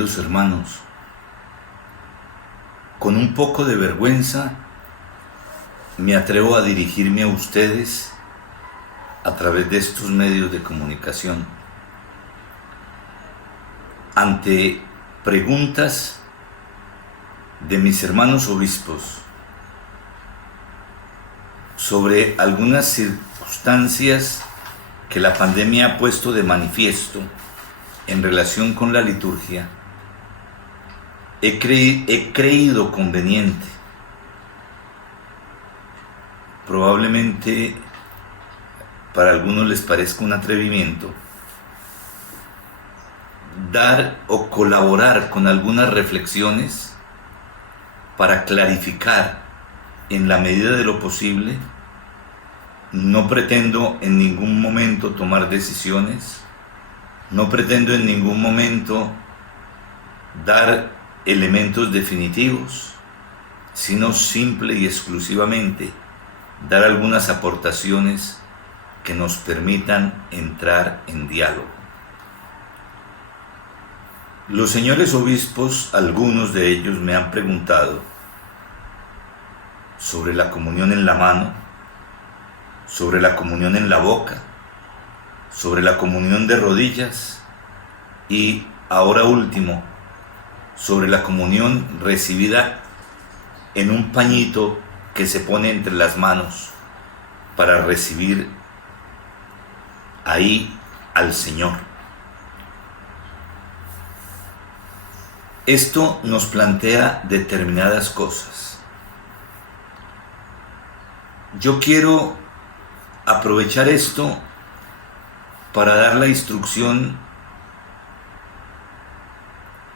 queridos hermanos, con un poco de vergüenza me atrevo a dirigirme a ustedes a través de estos medios de comunicación ante preguntas de mis hermanos obispos sobre algunas circunstancias que la pandemia ha puesto de manifiesto en relación con la liturgia. He creído conveniente, probablemente para algunos les parezca un atrevimiento, dar o colaborar con algunas reflexiones para clarificar en la medida de lo posible. No pretendo en ningún momento tomar decisiones, no pretendo en ningún momento dar elementos definitivos, sino simple y exclusivamente dar algunas aportaciones que nos permitan entrar en diálogo. Los señores obispos, algunos de ellos me han preguntado sobre la comunión en la mano, sobre la comunión en la boca, sobre la comunión de rodillas y, ahora último, sobre la comunión recibida en un pañito que se pone entre las manos para recibir ahí al Señor. Esto nos plantea determinadas cosas. Yo quiero aprovechar esto para dar la instrucción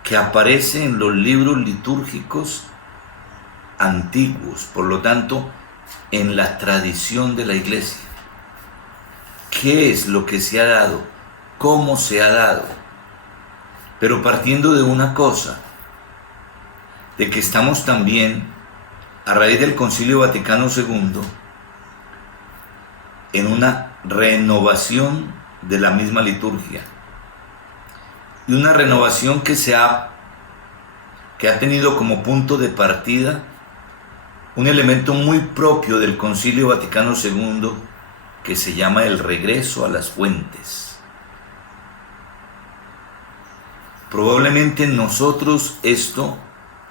que aparece en los libros litúrgicos antiguos, por lo tanto, en la tradición de la Iglesia. ¿Qué es lo que se ha dado? ¿Cómo se ha dado? Pero partiendo de una cosa, de que estamos también, a raíz del Concilio Vaticano II, en una renovación de la misma liturgia. Y una renovación que ha tenido como punto de partida un elemento muy propio del Concilio Vaticano II que se llama el regreso a las fuentes. Probablemente nosotros esto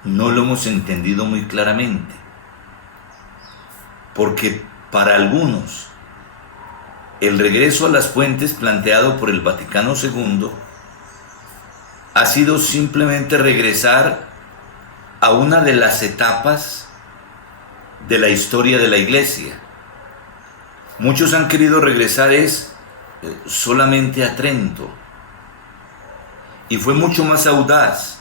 no lo hemos entendido muy claramente, porque para algunos el regreso a las fuentes planteado por el Vaticano II ha sido simplemente regresar a una de las etapas de la historia de la Iglesia. Muchos han querido regresar solamente a Trento, y fue mucho más audaz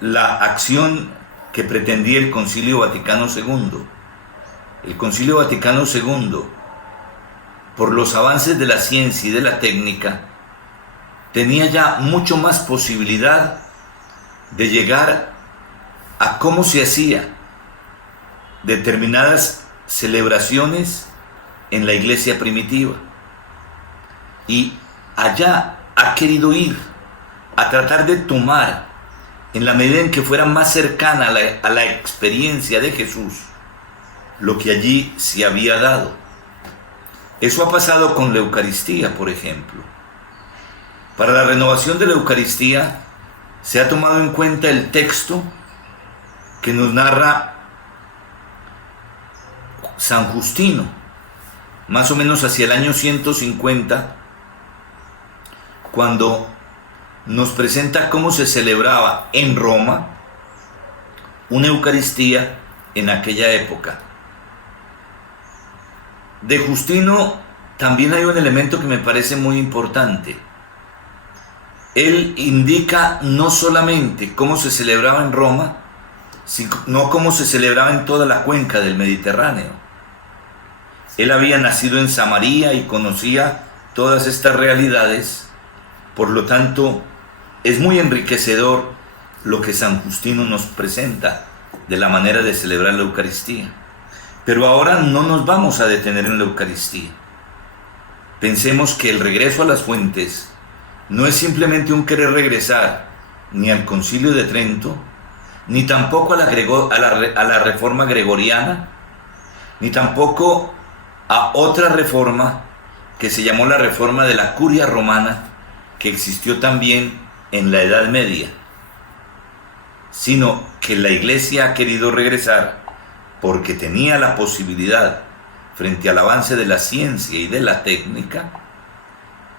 la acción que pretendía el Concilio Vaticano II. El Concilio Vaticano II, por los avances de la ciencia y de la técnica, tenía ya mucho más posibilidad de llegar a cómo se hacía determinadas celebraciones en la iglesia primitiva. Y allá ha querido ir a tratar de tomar, en la medida en que fuera más cercana a la experiencia de Jesús, lo que allí se había dado. Eso ha pasado con la Eucaristía, por ejemplo. Para la renovación de la Eucaristía se ha tomado en cuenta el texto que nos narra San Justino, más o menos hacia el año 150, cuando nos presenta cómo se celebraba en Roma una Eucaristía en aquella época. De Justino también hay un elemento que me parece muy importante. Él indica no solamente cómo se celebraba en Roma, sino cómo se celebraba en toda la cuenca del Mediterráneo. Él había nacido en Samaria y conocía todas estas realidades, por lo tanto, es muy enriquecedor lo que San Justino nos presenta de la manera de celebrar la Eucaristía. Pero ahora no nos vamos a detener en la Eucaristía. Pensemos que el regreso a las fuentes no es simplemente un querer regresar ni al Concilio de Trento, ni tampoco a la Reforma Gregoriana, ni tampoco a otra reforma que se llamó la Reforma de la Curia Romana, que existió también en la Edad Media, sino que la Iglesia ha querido regresar porque tenía la posibilidad, frente al avance de la ciencia y de la técnica.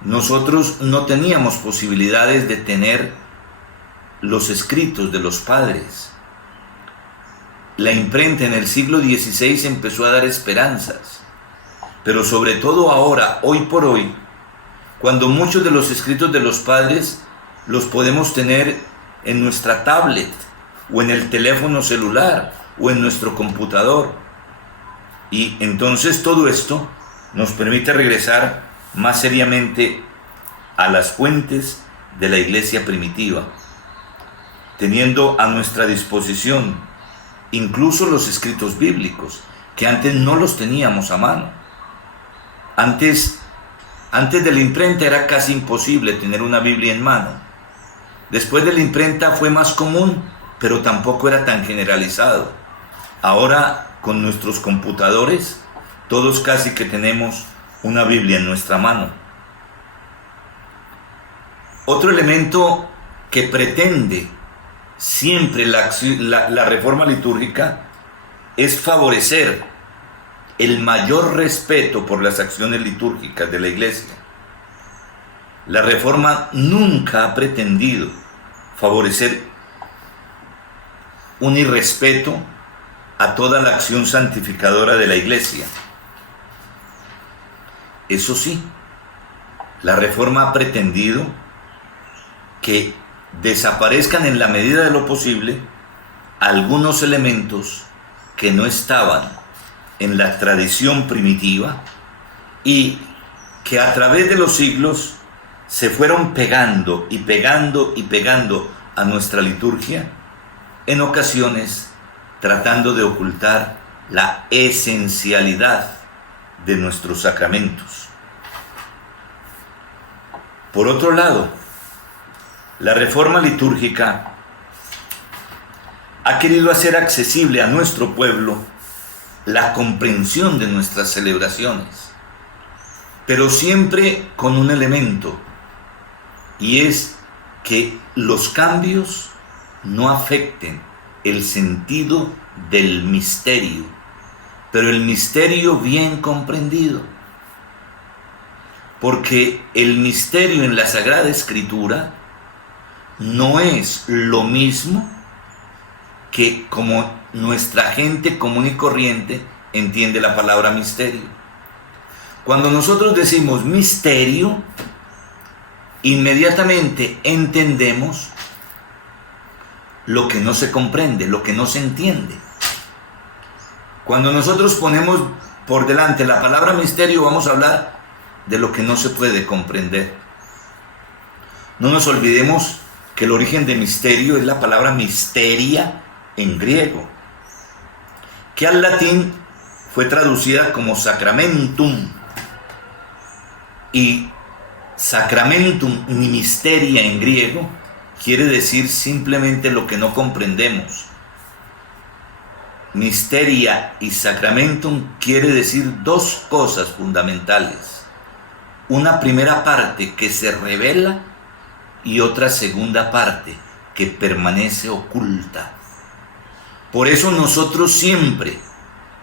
Nosotros no teníamos posibilidades de tener los escritos de los padres. La imprenta en el siglo XVI empezó a dar esperanzas, pero sobre todo ahora, hoy por hoy, cuando muchos de los escritos de los padres los podemos tener en nuestra tablet, o en el teléfono celular, o en nuestro computador. Y entonces todo esto nos permite regresar más seriamente a las fuentes de la iglesia primitiva, teniendo a nuestra disposición incluso los escritos bíblicos, que antes no los teníamos a mano. Antes de la imprenta era casi imposible tener una Biblia en mano. Después de la imprenta fue más común, pero tampoco era tan generalizado. Ahora, con nuestros computadores, todos casi que tenemos una Biblia en nuestra mano. Otro elemento que pretende siempre la reforma litúrgica es favorecer el mayor respeto por las acciones litúrgicas de la Iglesia. La reforma nunca ha pretendido favorecer un irrespeto a toda la acción santificadora de la Iglesia. Eso sí, la reforma ha pretendido que desaparezcan en la medida de lo posible algunos elementos que no estaban en la tradición primitiva y que a través de los siglos se fueron pegando y pegando y pegando a nuestra liturgia, en ocasiones tratando de ocultar la esencialidad de nuestros sacramentos. Por otro lado, la reforma litúrgica ha querido hacer accesible a nuestro pueblo la comprensión de nuestras celebraciones, pero siempre con un elemento, y es que los cambios no afecten el sentido del misterio, pero el misterio bien comprendido. Porque el misterio en la Sagrada Escritura no es lo mismo que como nuestra gente común y corriente entiende la palabra misterio. Cuando nosotros decimos misterio, inmediatamente entendemos lo que no se comprende, lo que no se entiende. Cuando nosotros ponemos por delante la palabra misterio, vamos a hablar de lo que no se puede comprender. No nos olvidemos que el origen de misterio es la palabra misteria en griego, que al latín fue traducida como sacramentum, y sacramentum ni misteria en griego quiere decir simplemente lo que no comprendemos. Misteria y sacramentum quiere decir dos cosas fundamentales: una primera parte que se revela y otra segunda parte que permanece oculta. Por eso nosotros siempre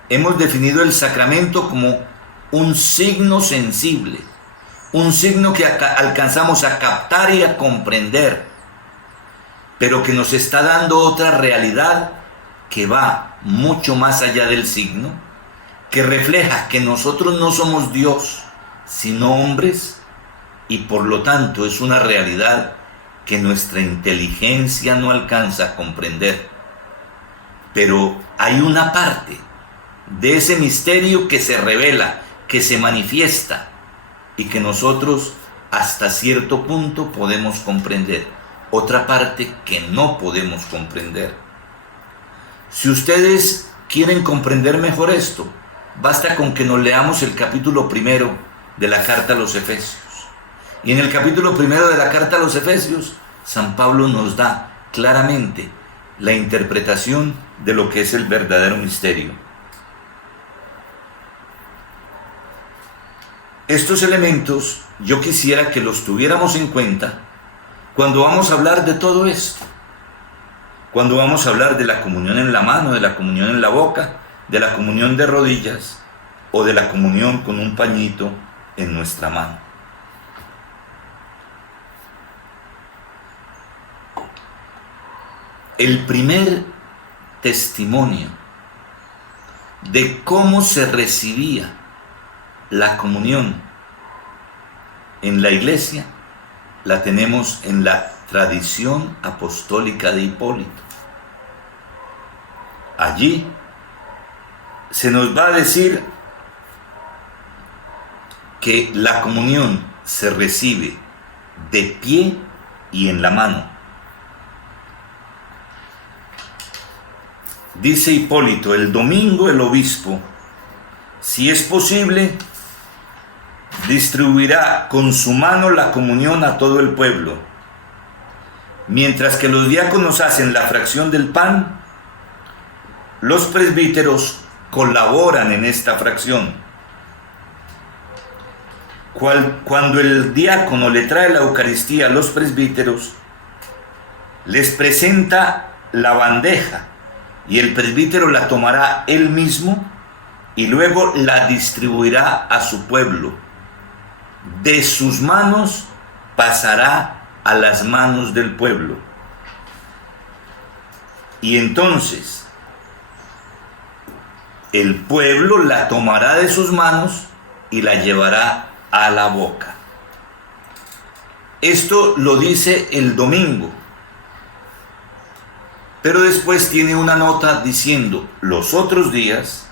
hemos definido el sacramento como un signo sensible, un signo que alcanzamos a captar y a comprender, pero que nos está dando otra realidad que va mucho más allá del signo, que refleja que nosotros no somos Dios, sino hombres, y por lo tanto es una realidad que nuestra inteligencia no alcanza a comprender. Pero hay una parte de ese misterio que se revela, que se manifiesta, y que nosotros hasta cierto punto podemos comprender. Otra parte que no podemos comprender. Si ustedes quieren comprender mejor esto, basta con que nos leamos el capítulo 1 de la carta a los Efesios. Y en el capítulo 1 de la carta a los Efesios San Pablo nos da claramente la interpretación de lo que es el verdadero misterio. Estos elementos yo quisiera que los tuviéramos en cuenta cuando vamos a hablar de todo esto. Cuando vamos a hablar de la comunión en la mano, de la comunión en la boca, de la comunión de rodillas o de la comunión con un pañito en nuestra mano. El primer testimonio de cómo se recibía la comunión en la iglesia la tenemos en la tradición apostólica de Hipólito. Allí se nos va a decir que la comunión se recibe de pie y en la mano. Dice Hipólito: el domingo el obispo, si es posible, distribuirá con su mano la comunión a todo el pueblo, mientras que los diáconos hacen la fracción del pan. Los presbíteros colaboran en esta fracción. Cuando el diácono le trae la Eucaristía a los presbíteros, les presenta la bandeja y el presbítero la tomará él mismo y luego la distribuirá a su pueblo. De sus manos pasará a las manos del pueblo. Y entonces el pueblo la tomará de sus manos y la llevará a la boca. Esto lo dice el domingo. Pero después tiene una nota diciendo: los otros días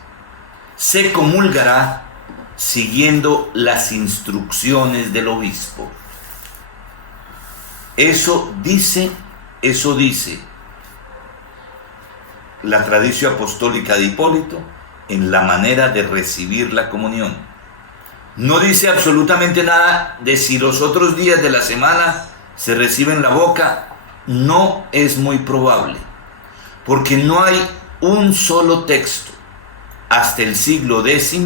se comulgará siguiendo las instrucciones del obispo. Eso dice la tradición apostólica de Hipólito en la manera de recibir la comunión. No dice absolutamente nada de si los otros días de la semana se recibe en la boca. No es muy probable, porque no hay un solo texto hasta el siglo X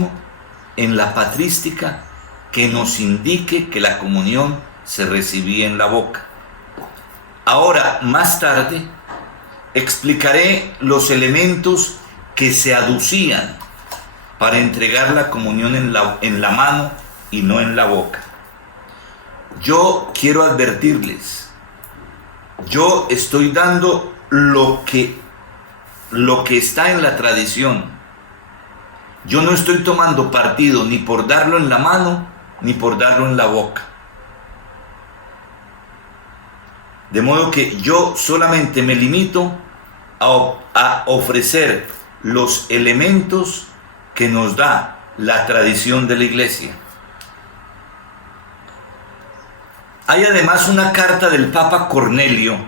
en la patrística que nos indique que la comunión se recibía en la boca. Ahora, más tarde, explicaré los elementos que se aducían para entregar la comunión en la mano y no en la boca. Yo quiero advertirles, yo estoy dando lo que está en la tradición. Yo no estoy tomando partido ni por darlo en la mano ni por darlo en la boca. De modo que yo solamente me limito a ofrecer los elementos que nos da la tradición de la Iglesia. Hay además una carta del Papa Cornelio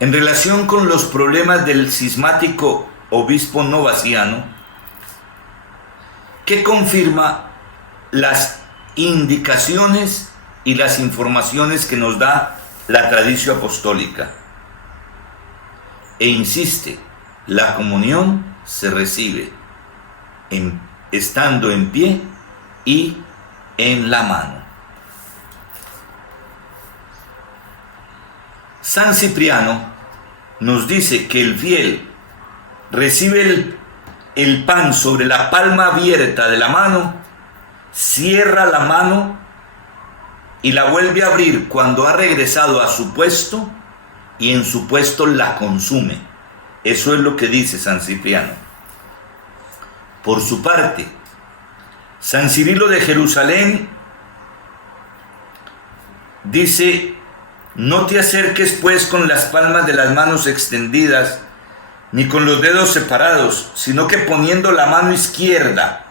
en relación con los problemas del cismático obispo novaciano, que confirma las indicaciones y las informaciones que nos da la tradición apostólica. E insiste, la comunión se recibe estando en pie y en la mano. San Cipriano nos dice que el fiel recibe el pan sobre la palma abierta de la mano, cierra la mano y la vuelve a abrir cuando ha regresado a su puesto y en su puesto la consume. Eso es lo que dice San Cipriano. Por su parte, San Cirilo de Jerusalén dice: no te acerques pues con las palmas de las manos extendidas, ni con los dedos separados, sino que poniendo la mano izquierda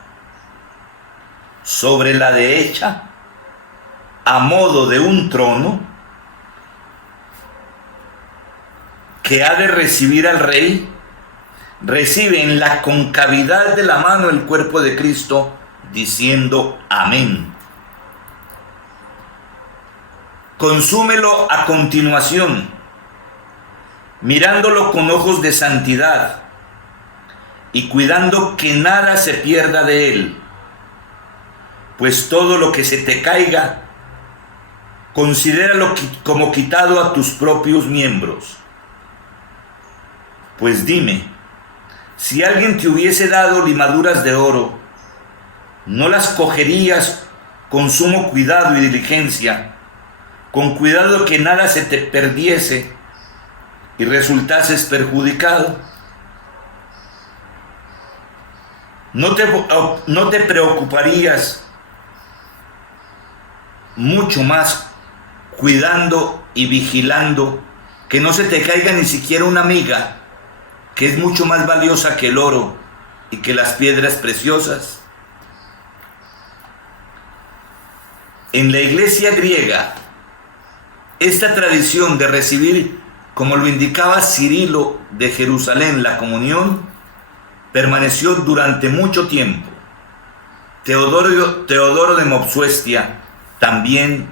sobre la derecha, a modo de un trono, que ha de recibir al Rey, recibe en la concavidad de la mano el cuerpo de Cristo, diciendo amén. consúmelo a continuación, mirándolo con ojos de santidad y cuidando que nada se pierda de él, pues todo lo que se te caiga, considéralo como quitado a tus propios miembros. Pues dime, si alguien te hubiese dado limaduras de oro, ¿no las cogerías con sumo cuidado y diligencia, con cuidado que nada se te perdiese y resultases perjudicado? ¿No te preocuparías mucho más cuidando y vigilando que no se te caiga ni siquiera una miga, que es mucho más valiosa que el oro y que las piedras preciosas? En la iglesia griega, esta tradición de recibir, como lo indicaba Cirilo de Jerusalén, la comunión, permaneció durante mucho tiempo. Teodoro de Mopsuestia también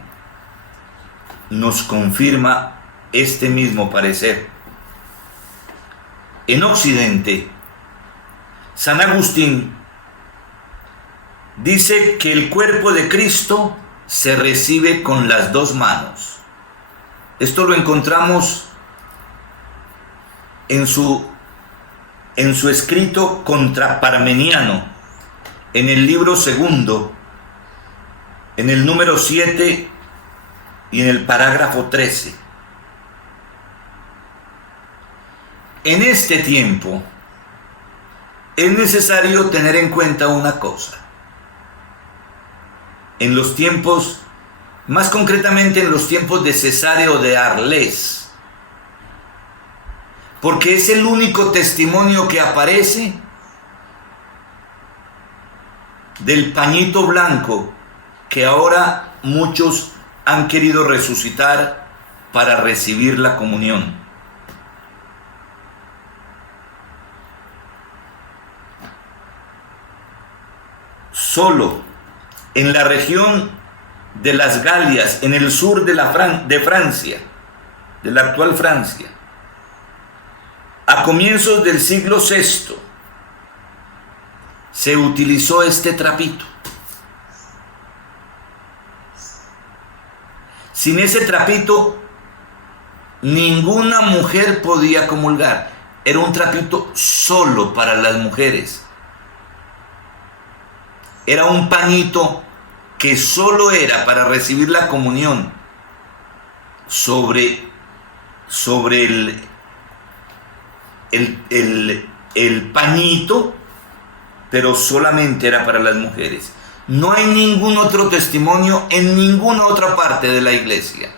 nos confirma este mismo parecer. En Occidente, San Agustín dice que el cuerpo de Cristo se recibe con las dos manos. Esto lo encontramos en su escrito contra Parmeniano, en el libro segundo, en el número 7 y en el parágrafo 13. En este tiempo es necesario tener en cuenta una cosa. En los tiempos, más concretamente en los tiempos de Cesáreo de Arles, porque es el único testimonio que aparece del pañito blanco que ahora muchos han querido resucitar para recibir la comunión. Solo en la región de las Galias, en el sur de Francia, de la actual Francia, a comienzos del siglo VI, se utilizó este trapito. Sin ese trapito, ninguna mujer podía comulgar. Era un trapito solo para las mujeres. Era un pañito que solo era para recibir la comunión sobre el pañito, pero solamente era para las mujeres. No hay ningún otro testimonio en ninguna otra parte de la iglesia.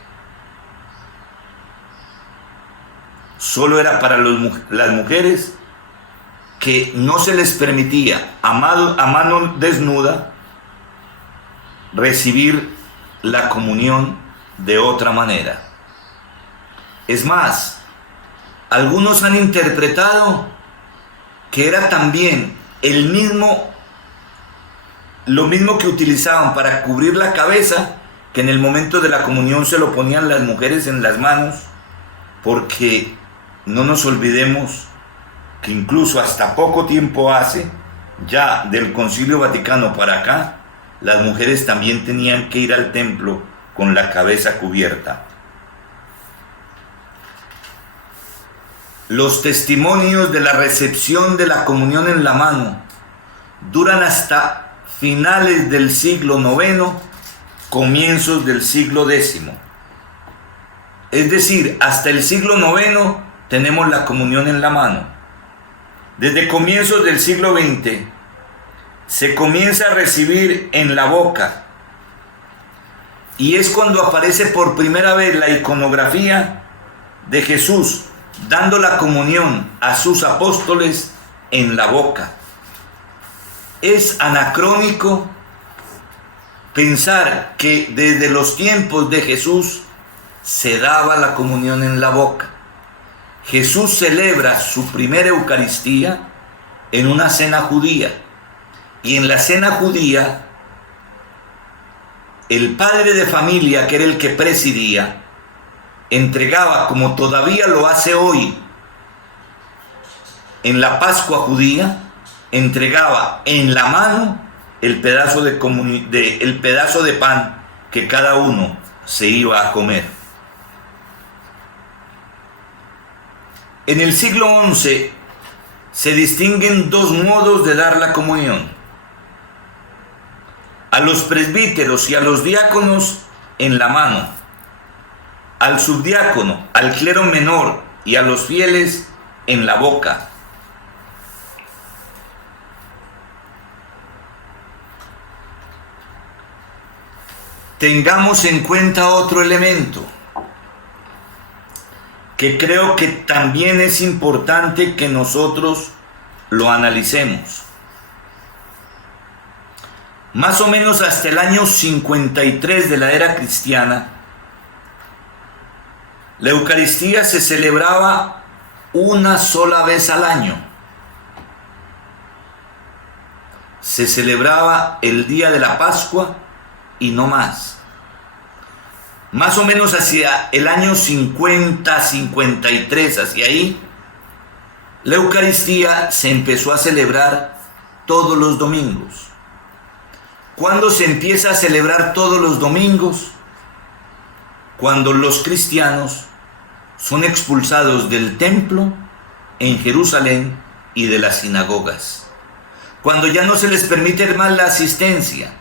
Solo era para las mujeres, que no se les permitía a mano desnuda recibir la comunión de otra manera. Es más, algunos han interpretado que era también lo mismo que utilizaban para cubrir la cabeza, que en el momento de la comunión se lo ponían las mujeres en las manos, porque no nos olvidemos que incluso hasta poco tiempo hace, ya del Concilio Vaticano para acá, las mujeres también tenían que ir al templo con la cabeza cubierta. Los testimonios de la recepción de la comunión en la mano duran hasta finales del siglo IX, comienzos del siglo X. Es decir, hasta el siglo IX tenemos la comunión en la mano. Desde comienzos del siglo XX se comienza a recibir en la boca, y es cuando aparece por primera vez la iconografía de Jesús dando la comunión a sus apóstoles en la boca. Es anacrónico pensar que desde los tiempos de Jesús se daba la comunión en la boca. Jesús celebra su primera Eucaristía en una cena judía, y en la cena judía el padre de familia, que era el que presidía, entregaba, como todavía lo hace hoy en la Pascua judía, entregaba en la mano el pedazo de pan que cada uno se iba a comer. En el siglo XI se distinguen dos modos de dar la comunión. A los presbíteros y a los diáconos en la mano, al subdiácono, al clero menor y a los fieles en la boca. Tengamos en cuenta otro elemento que creo que también es importante que nosotros lo analicemos. Más o menos hasta el año 53 de la era cristiana, la Eucaristía se celebraba una sola vez al año. Se celebraba el día de la Pascua y no más. Más o menos hacia el año 50, 53, hacia ahí, la Eucaristía se empezó a celebrar todos los domingos. ¿Cuándo se empieza a celebrar todos los domingos? Cuando los cristianos son expulsados del templo en Jerusalén y de las sinagogas. Cuando ya no se les permite más la asistencia.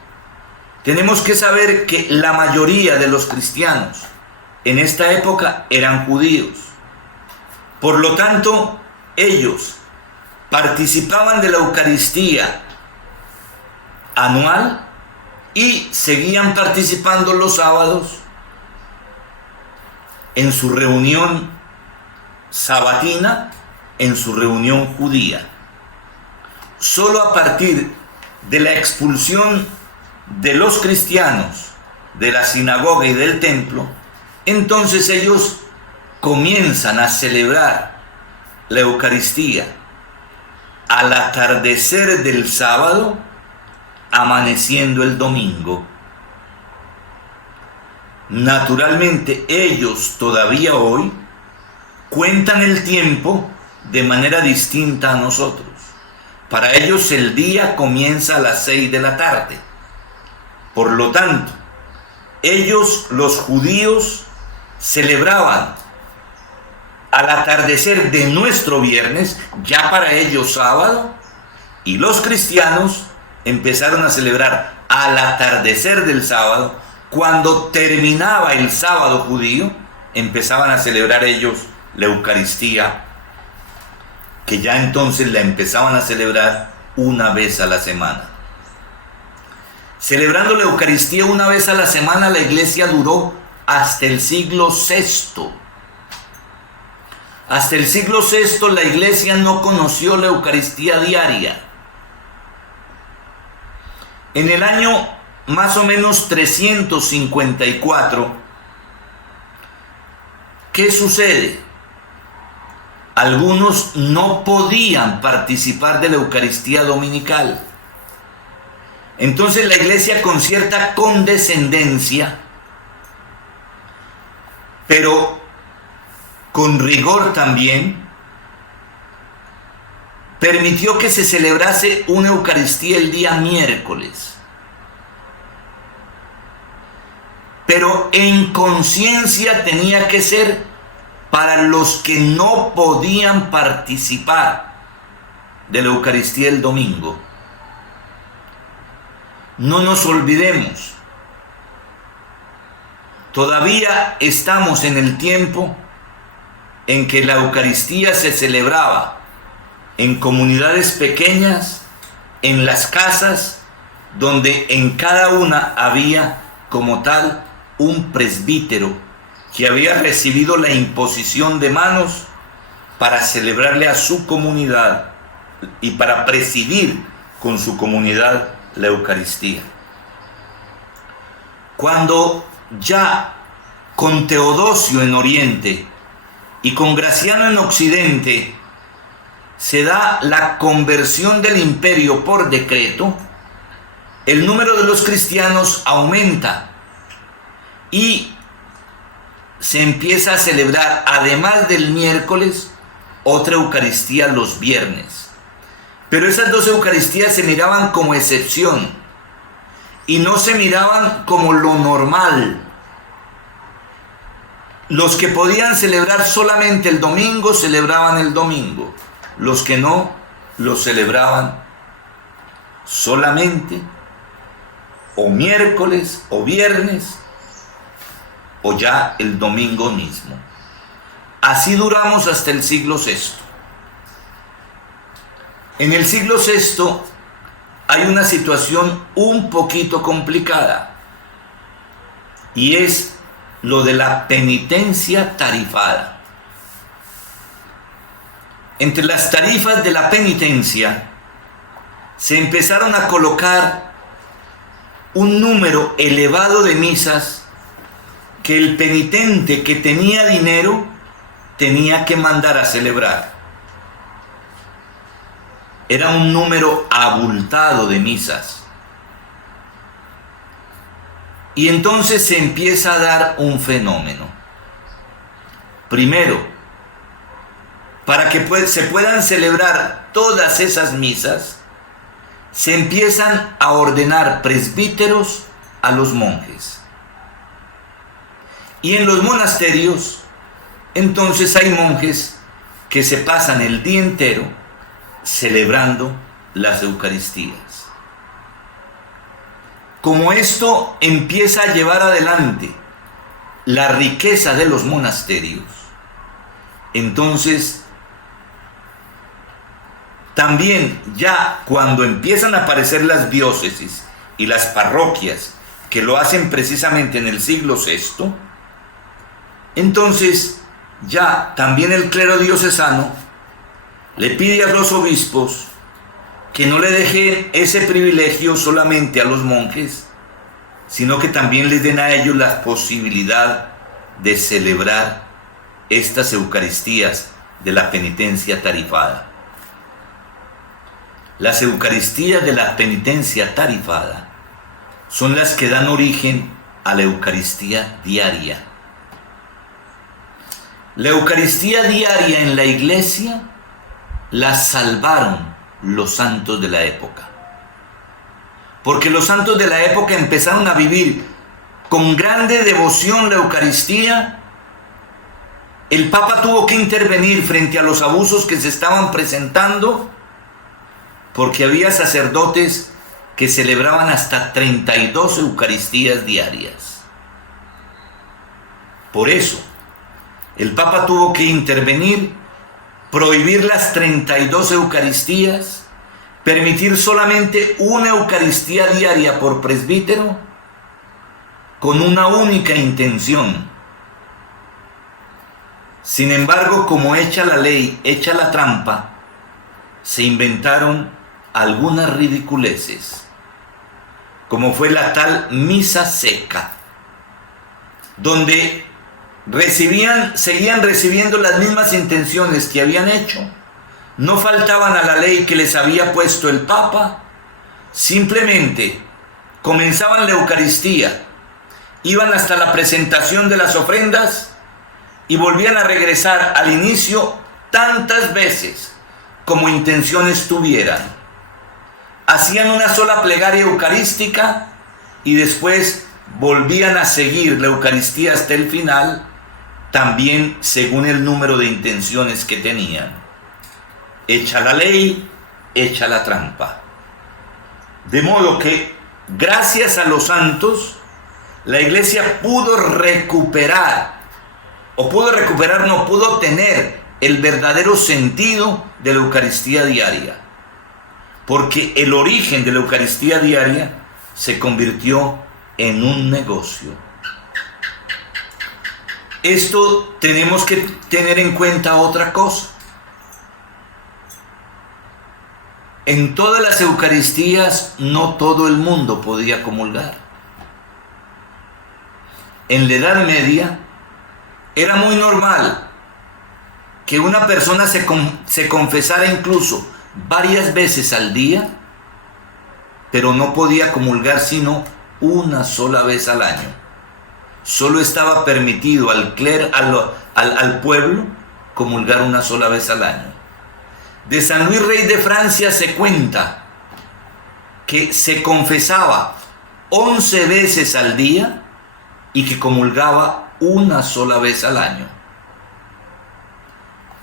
Tenemos que saber que la mayoría de los cristianos en esta época eran judíos. Por lo tanto, ellos participaban de la Eucaristía anual y seguían participando los sábados en su reunión sabatina, en su reunión judía. Solo a partir de la expulsión de los cristianos de la sinagoga y del templo, entonces ellos comienzan a celebrar la Eucaristía al atardecer del sábado, amaneciendo el domingo. Naturalmente, ellos todavía hoy cuentan el tiempo de manera distinta a nosotros. Para ellos el día comienza a las 6 de la tarde. Por lo tanto, ellos, los judíos, celebraban al atardecer de nuestro viernes, ya para ellos sábado, y los cristianos empezaron a celebrar al atardecer del sábado. Cuando terminaba el sábado judío, empezaban a celebrar ellos la Eucaristía, que ya entonces la empezaban a celebrar una vez a la semana. Celebrando la Eucaristía una vez a la semana, la iglesia duró hasta el siglo VI. Hasta el siglo VI la iglesia no conoció la Eucaristía diaria. En el año más o menos 354, ¿qué sucede? Algunos no podían participar de la Eucaristía dominical. Entonces la iglesia, con cierta condescendencia, pero con rigor también, permitió que se celebrase una Eucaristía el día miércoles. Pero en conciencia tenía que ser para los que no podían participar de la Eucaristía el domingo. No nos olvidemos, todavía estamos en el tiempo en que la Eucaristía se celebraba en comunidades pequeñas, en las casas, donde en cada una había como tal un presbítero que había recibido la imposición de manos para celebrarle a su comunidad y para presidir con su comunidad la Eucaristía. Cuando ya con Teodosio en Oriente y con Graciano en Occidente se da la conversión del imperio por decreto, el número de los cristianos aumenta y se empieza a celebrar, además del miércoles, otra Eucaristía los viernes. Pero esas dos Eucaristías se miraban como excepción y no se miraban como lo normal. Los que podían celebrar solamente el domingo, celebraban el domingo. Los que no, lo celebraban solamente o miércoles o viernes o ya el domingo mismo. Así duramos hasta el siglo VI. En el siglo VI hay una situación un poquito complicada y es lo de la penitencia tarifada. Entre las tarifas de la penitencia se empezaron a colocar un número elevado de misas que el penitente que tenía dinero tenía que mandar a celebrar. Era un número abultado de misas. Y entonces se empieza a dar un fenómeno. Primero, para que se puedan celebrar todas esas misas, se empiezan a ordenar presbíteros a los monjes. Y en los monasterios, entonces hay monjes que se pasan el día entero celebrando las Eucaristías. Como esto empieza a llevar adelante la riqueza de los monasterios, entonces también ya cuando empiezan a aparecer las diócesis y las parroquias que lo hacen precisamente en el siglo VI, entonces ya también el clero diocesano le pide a los obispos que no le dejen ese privilegio solamente a los monjes, sino que también les den a ellos la posibilidad de celebrar estas Eucaristías de la penitencia tarifada. Las Eucaristías de la penitencia tarifada son las que dan origen a la Eucaristía diaria. La Eucaristía diaria en la Iglesia la salvaron los santos de la época. Porque los santos de la época empezaron a vivir con grande devoción la Eucaristía. El Papa tuvo que intervenir frente a los abusos que se estaban presentando, porque había sacerdotes que celebraban hasta 32 Eucaristías diarias. Por eso, el Papa tuvo que intervenir, prohibir las 32 Eucaristías, permitir solamente una Eucaristía diaria por presbítero, con una única intención. Sin embargo, como hecha la ley, hecha la trampa, se inventaron algunas ridiculeces, como fue la tal misa seca, donde seguían recibiendo las mismas intenciones que habían hecho, no faltaban a la ley que les había puesto el Papa, simplemente comenzaban la Eucaristía, iban hasta la presentación de las ofrendas y volvían a regresar al inicio tantas veces como intenciones tuvieran. Hacían una sola plegaria eucarística y después volvían a seguir la Eucaristía hasta el final, también según el número de intenciones que tenían. Hecha la ley, hecha la trampa. De modo que, gracias a los santos, la Iglesia pudo tener el verdadero sentido de la Eucaristía diaria. Porque el origen de la Eucaristía diaria se convirtió en un negocio. Esto tenemos que tener en cuenta otra cosa. En todas las Eucaristías no todo el mundo podía comulgar. En la Edad Media era muy normal que una persona se confesara incluso varias veces al día, pero no podía comulgar sino una sola vez al año. solo estaba permitido al pueblo comulgar una sola vez al año. De San Luis Rey de Francia se cuenta que se confesaba 11 veces al día y que comulgaba una sola vez al año.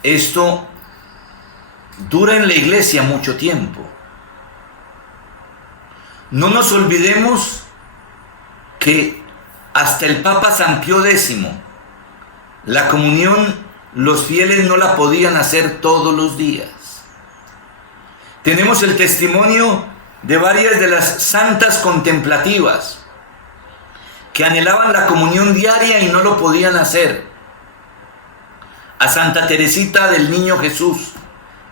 Esto dura en la iglesia mucho tiempo. No nos olvidemos que hasta el Papa San Pío X, la comunión los fieles no la podían hacer todos los días. Tenemos el testimonio de varias de las santas contemplativas que anhelaban la comunión diaria y no lo podían hacer. A Santa Teresita del Niño Jesús,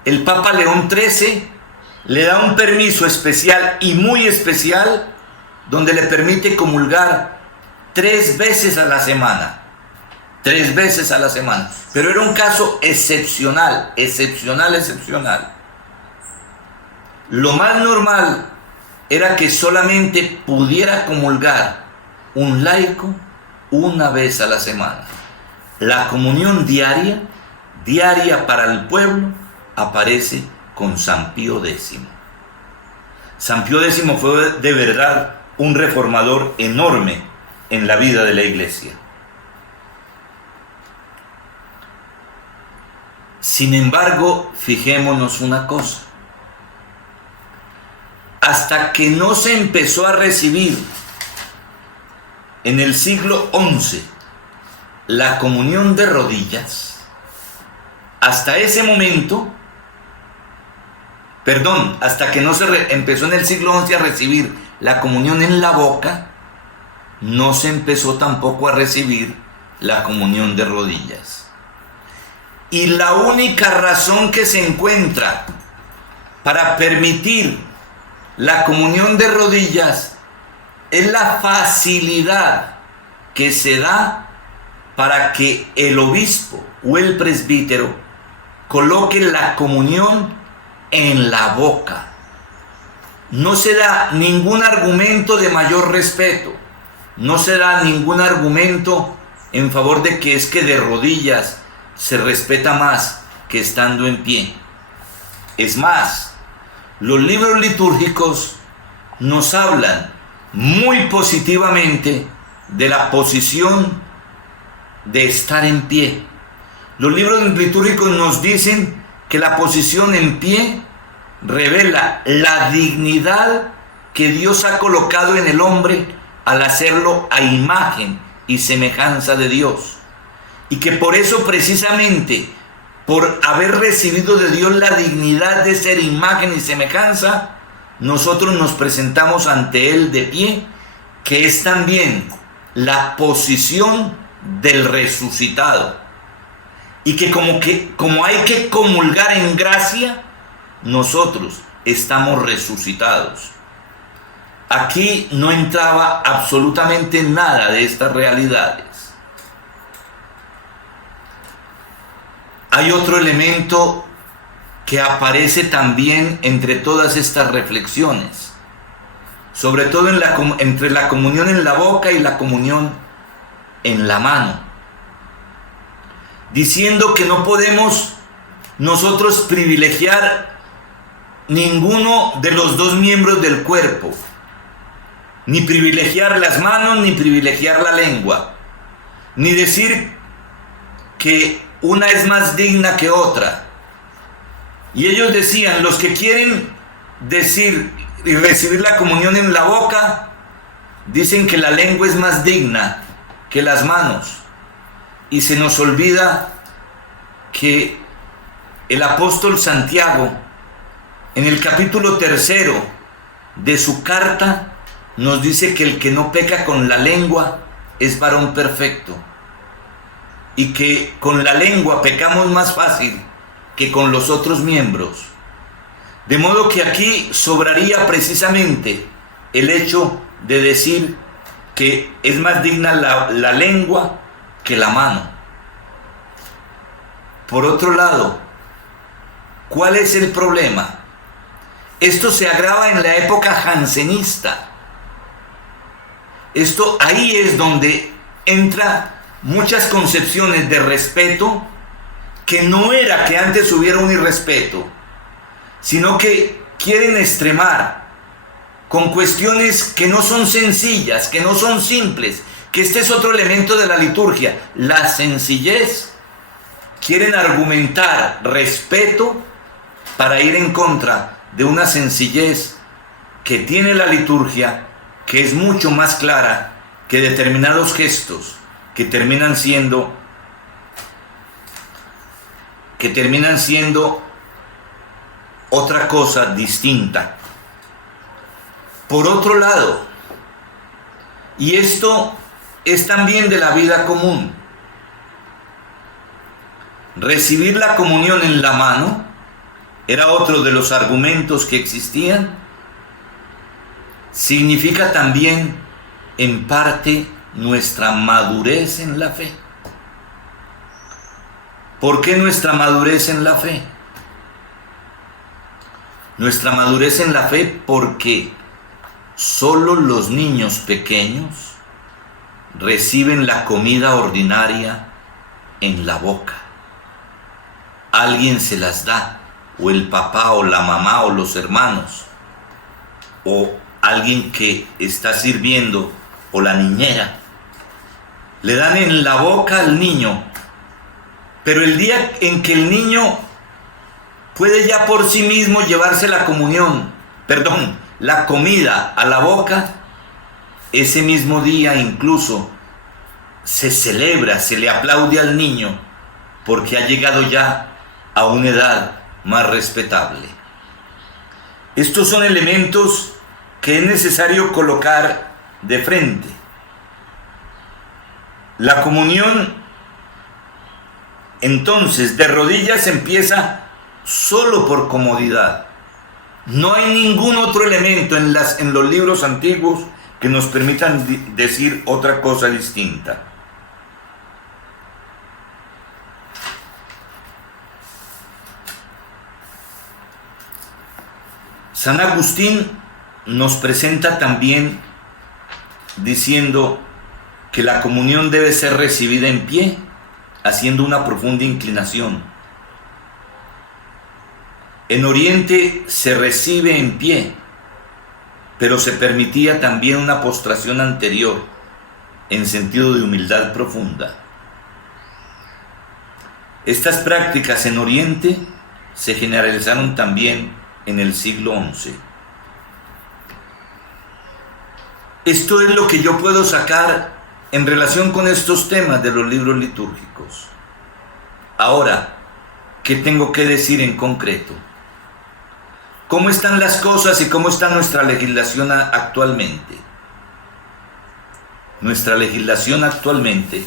el Papa León XIII le da un permiso especial y muy especial donde le permite comulgar 3 veces a la semana. 3 veces a la semana. Pero era un caso excepcional. Lo más normal era que solamente pudiera comulgar un laico una vez a la semana. La comunión diaria para el pueblo, aparece con San Pío X. San Pío X fue de verdad un reformador enorme en la vida de la iglesia. Sin embargo, fijémonos una cosa. Hasta que no se empezó a recibir en el siglo XI la comunión de rodillas, hasta ese momento, hasta que no se empezó en el siglo XI a recibir la comunión en la boca, no se empezó tampoco a recibir la comunión de rodillas. Y la única razón que se encuentra para permitir la comunión de rodillas es la facilidad que se da para que el obispo o el presbítero coloque la comunión en la boca. No se da ningún argumento de mayor respeto, no se da ningún argumento en favor de que es que de rodillas se respeta más que estando en pie. Es más, los libros litúrgicos nos hablan muy positivamente de la posición de estar en pie. Los libros litúrgicos nos dicen que la posición en pie revela la dignidad que Dios ha colocado en el hombre al hacerlo a imagen y semejanza de Dios. Y que por eso precisamente, por haber recibido de Dios la dignidad de ser imagen y semejanza, nosotros nos presentamos ante Él de pie, que es también la posición del resucitado. Y que como hay que comulgar en gracia, nosotros estamos resucitados. Aquí no entraba absolutamente nada de estas realidades. Hay otro elemento que aparece también entre todas estas reflexiones, sobre todo entre la comunión en la boca y la comunión en la mano, diciendo que no podemos nosotros privilegiar ninguno de los dos miembros del cuerpo, ni privilegiar las manos, ni privilegiar la lengua, ni decir que una es más digna que otra. Y ellos decían, los que quieren decir y recibir la comunión en la boca, dicen que la lengua es más digna que las manos. Y se nos olvida que el apóstol Santiago, en el capítulo 3 de su carta, nos dice que el que no peca con la lengua es varón perfecto. Y que con la lengua pecamos más fácil que con los otros miembros. De modo que aquí sobraría precisamente el hecho de decir que es más digna la lengua que la mano. Por otro lado, ¿cuál es el problema? Esto se agrava en la época jansenista. Ahí es donde entra muchas concepciones de respeto que no era que antes hubiera un irrespeto, sino que quieren extremar con cuestiones que no son sencillas, que no son simples, que este es otro elemento de la liturgia, la sencillez. Quieren argumentar respeto para ir en contra de una sencillez que tiene la liturgia, que es mucho más clara que determinados gestos que terminan siendo otra cosa distinta. Por otro lado, y esto es también de la vida común, recibir la comunión en la mano era otro de los argumentos que existían. Significa también, en parte, nuestra madurez en la fe. ¿Por qué nuestra madurez en la fe? Nuestra madurez en la fe porque solo los niños pequeños reciben la comida ordinaria en la boca. Alguien se las da, o el papá o la mamá o los hermanos, o alguien que está sirviendo, o la niñera. Le dan en la boca al niño, pero el día en que el niño puede ya por sí mismo llevarse la comida a la boca, ese mismo día incluso se celebra, se le aplaude al niño porque ha llegado ya a una edad más respetable. Estos son elementos que es necesario colocar de frente. La comunión, entonces, de rodillas empieza solo por comodidad. No hay ningún otro elemento en los libros antiguos que nos permitan decir otra cosa distinta. San Agustín nos presenta también diciendo que la comunión debe ser recibida en pie, haciendo una profunda inclinación. En Oriente se recibe en pie, pero se permitía también una postración anterior, en sentido de humildad profunda. Estas prácticas en Oriente se generalizaron también en el siglo XI. Esto es lo que yo puedo sacar en relación con estos temas de los libros litúrgicos. Ahora, ¿qué tengo que decir en concreto? ¿Cómo están las cosas y cómo está nuestra legislación actualmente? Nuestra legislación actualmente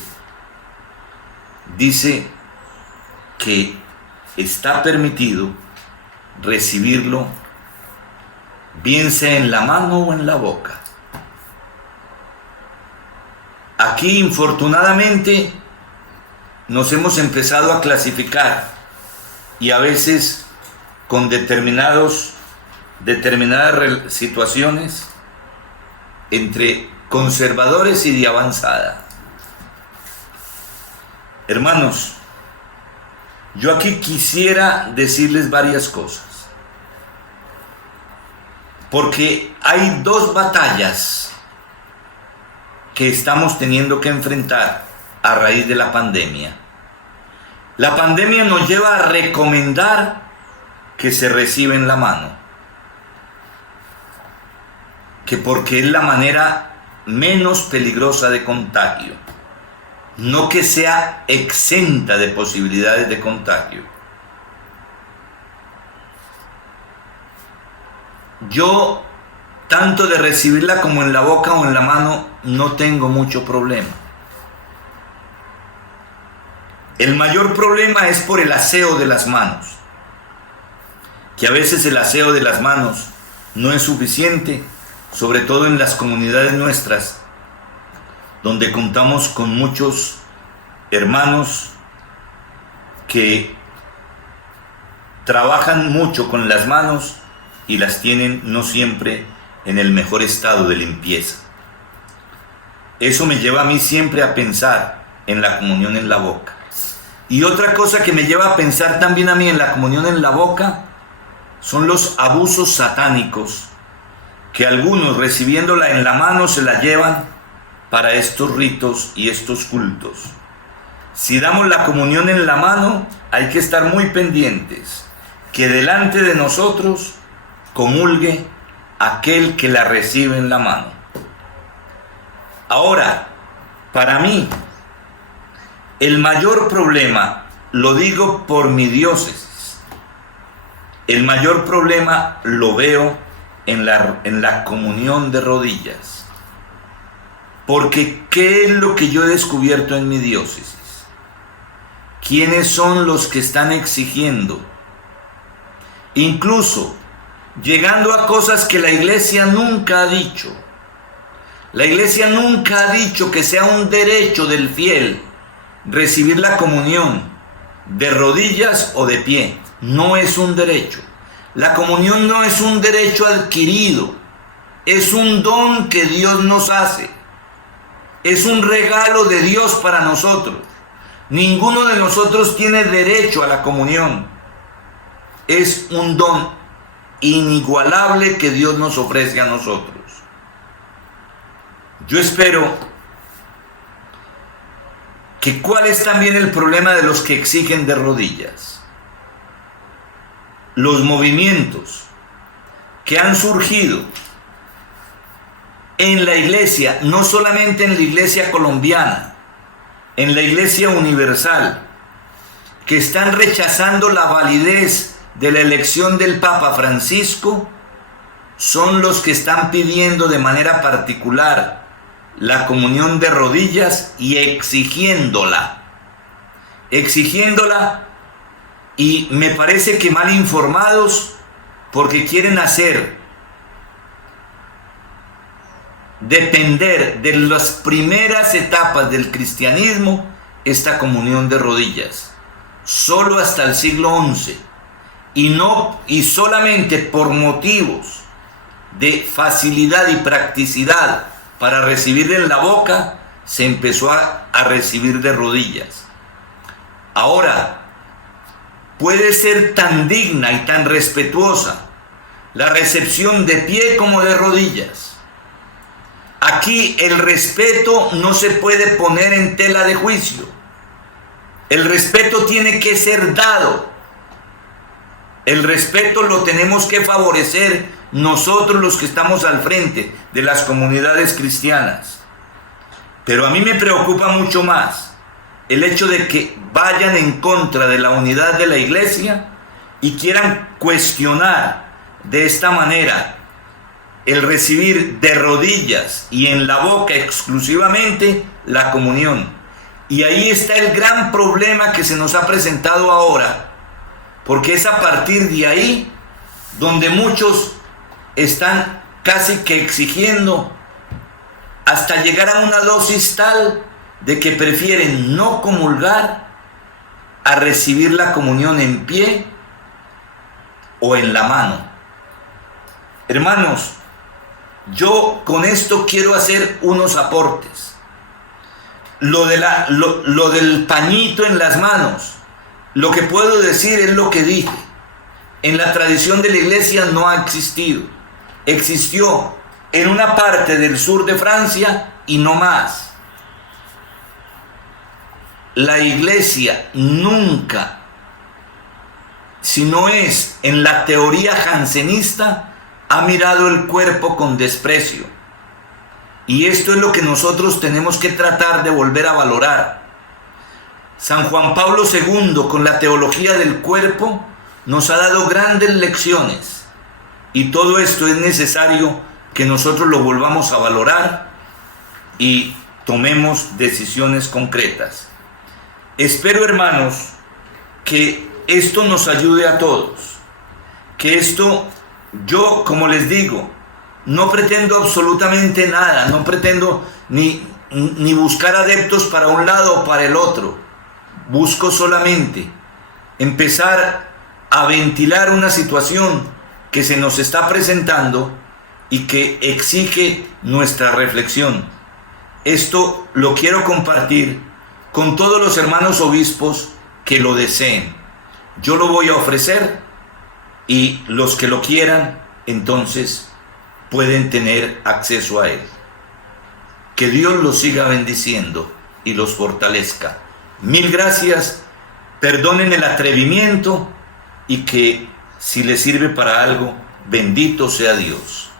dice que está permitido recibirlo bien sea en la mano o en la boca. Aquí, infortunadamente, nos hemos empezado a clasificar y a veces con determinadas situaciones entre conservadores y de avanzada. Hermanos, yo aquí quisiera decirles varias cosas, porque hay dos batallas que estamos teniendo que enfrentar a raíz de la pandemia. La pandemia nos lleva a recomendar que se reciba en la mano, que porque es la manera menos peligrosa de contagio, no que sea exenta de posibilidades de contagio. Yo, tanto de recibirla como en la boca o en la mano, no tengo mucho problema. El mayor problema es por el aseo de las manos, que a veces el aseo de las manos no es suficiente, sobre todo en las comunidades nuestras, donde contamos con muchos hermanos que trabajan mucho con las manos y las tienen no siempre en el mejor estado de limpieza. Eso me lleva a mí siempre a pensar en la comunión en la boca. Y otra cosa que me lleva a pensar también a mí en la comunión en la boca son los abusos satánicos que algunos, recibiéndola en la mano, se la llevan para estos ritos y estos cultos. Si damos la comunión en la mano, hay que estar muy pendientes que delante de nosotros comulgue aquel que la recibe en la mano. Ahora, para mí, el mayor problema, lo digo por mi diócesis, el mayor problema lo veo en la comunión de rodillas. Porque, ¿qué es lo que yo he descubierto en mi diócesis? ¿Quiénes son los que están exigiendo? Incluso llegando a cosas que la iglesia nunca ha dicho. La iglesia nunca ha dicho que sea un derecho del fiel recibir la comunión de rodillas o de pie. No es un derecho. La comunión no es un derecho adquirido. Es un don que Dios nos hace. Es un regalo de Dios para nosotros. Ninguno de nosotros tiene derecho a la comunión. Es un don inigualable que Dios nos ofrece a nosotros. Yo espero que cuál es también el problema de los que exigen de rodillas. Los movimientos que han surgido en la iglesia, no solamente en la iglesia colombiana, en la iglesia universal, que están rechazando la validez de la elección del Papa Francisco, son los que están pidiendo de manera particular la comunión de rodillas y exigiéndola, y me parece que mal informados, porque quieren hacer depender de las primeras etapas del cristianismo esta comunión de rodillas, solo hasta el siglo XI, y solamente por motivos de facilidad y practicidad para recibir en la boca, se empezó a recibir de rodillas. Ahora, puede ser tan digna y tan respetuosa la recepción de pie como de rodillas. Aquí el respeto no se puede poner en tela de juicio. El respeto tiene que ser dado. El respeto lo tenemos que favorecer nosotros los que estamos al frente de las comunidades cristianas. Pero a mí me preocupa mucho más el hecho de que vayan en contra de la unidad de la iglesia y quieran cuestionar de esta manera el recibir de rodillas y en la boca exclusivamente la comunión. Y ahí está el gran problema que se nos ha presentado ahora, porque es a partir de ahí donde muchos están casi que exigiendo hasta llegar a una dosis tal de que prefieren no comulgar a recibir la comunión en pie o en la mano. Hermanos, yo con esto quiero hacer unos aportes. Lo del pañito en las manos, lo que puedo decir es lo que dije. En la tradición de la iglesia no ha existido. Existió en una parte del sur de Francia y no más. La iglesia nunca, si no es en la teoría jansenista, ha mirado el cuerpo con desprecio. Y esto es lo que nosotros tenemos que tratar de volver a valorar. San Juan Pablo II, con la teología del cuerpo, nos ha dado grandes lecciones. Y todo esto es necesario que nosotros lo volvamos a valorar y tomemos decisiones concretas. Espero, hermanos, que esto nos ayude a todos. Que esto, yo, como les digo, no pretendo absolutamente nada, no pretendo ni buscar adeptos para un lado o para el otro. Busco solamente empezar a ventilar una situación que se nos está presentando y que exige nuestra reflexión. esto lo quiero compartir con todos los hermanos obispos que lo deseen. Yo lo voy a ofrecer y los que lo quieran, entonces pueden tener acceso a él. Que Dios los siga bendiciendo y los fortalezca. Mil gracias, perdonen el atrevimiento y que si les sirve para algo, bendito sea Dios.